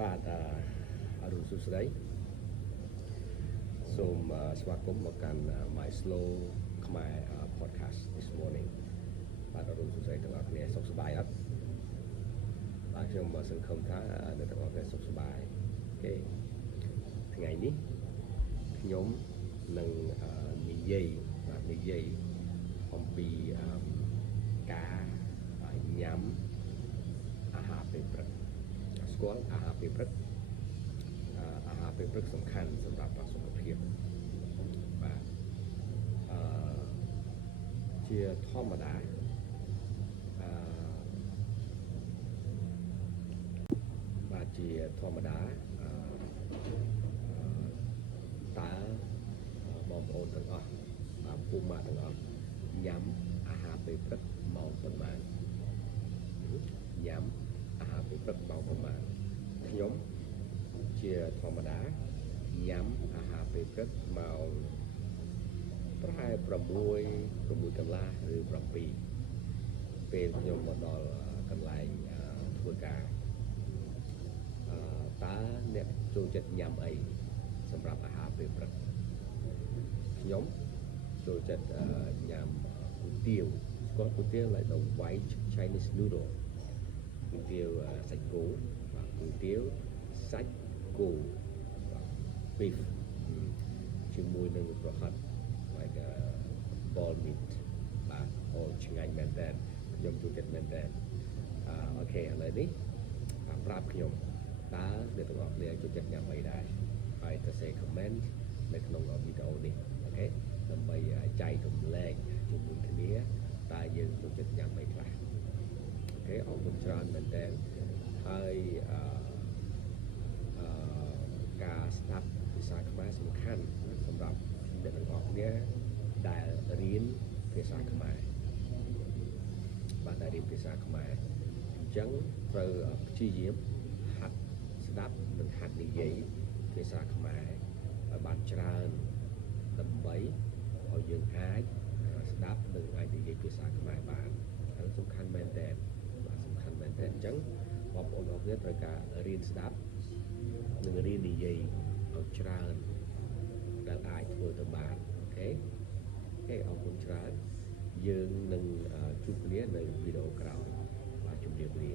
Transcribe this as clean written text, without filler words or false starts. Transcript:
បាទអរុនសុស្ដីសូមស្វាគមន៍មកកាន់ My Slow ខ្មែរ podcast this morning បាទអរុនសុស្ដីទាំងអស់គ្នាសុខសប្បាយអត់បាទខ្ញុំសង្ឃឹមថាអ្នកទាំងអស់គ្នាសុខសប្បាយអូខេថ្ងៃនេះខ្ញុំនឹងនិយាយអំពីការញ៉ាំអាហារពេលព្រឹកស្គាល់អាហារពេលព្រឹកសំខាន់សម្រាប់សុខភាពបាទជាធម្មតាបាទជាធម្មតាតើបងប្អូនទាំងអស់ពូម៉ាក់ទាំងអស់ញ៉ាំអាហារពេលព្រឹកម៉ោងប៉ុន្មានញ៉ាំអាហារពេលព្រឹកម៉ោងប៉ុន្មានខ្ញុំជាធម្មតាញ៉ាំអាហារពេលព្រឹកម៉ោងប្រហែល6កន្លះឬ7ពេលខ្ញុំមកដល់កន្លែងធ្វើការតើអ្នកចូលចិត្តញ៉ាំអីសម្រាប់អាហារពេលព្រឹកខ្ញុំចូលចិត្តញ៉ាំគុយទាវស្គាល់គុយទាវ like the white Chinese noodle គុយទាវសាច់គោបាទគុយទាវសាច់គោ beef ជាមួយនឹងប្រហិត like ball meat បាទអូឆ្ងាញ់មែនតើខ្ញុំចូលចិត្តមែនតើអូខេឥឡូវនេះប្រាប់ខ្ញុំតើអ្នកទាំងអស់គ្នាចូលចិត្តញ៉ាំអីដែរហើយទៅ say comment នៅក្នុងវីដេអូនេះអូខេដើម្បីចែករំលែកជាមួយគ្នាតើយើងចូលចិត្តញ៉ាំអីខ្លះអូខេអរគុណច្រើនមែនតើហើយការស្ដាប់ភាសាខ្មែរសំខាន់សម្រាប់អ្នកទាំងអស់គ្នាដែលរៀនភាសាខ្មែរបាទដែលរៀនភាសាខ្មែរអញ្ចឹងត្រូវព្យាយាមហាត់ស្ដាប់និងហាត់និយាយភាសាខ្មែរឲ្យបានច្រើនដើម្បីឲ្យយើងអាចស្ដាប់និងអាចនិយាយភាសាខ្មែរបានហើយសំខាន់មែនតើបាទសំខាន់មែនតើអញ្ចឹងបងប្អូនអរគ្នាត្រូវការរៀនស្ដាប់និងរៀននិយាយឲ្យច្រើនដែលអាចធ្វើទៅបានអូខេអរគុណច្រើនយើងនឹងជួបគ្នានៅវីដេអូក្រោយបាទជម្រាបលា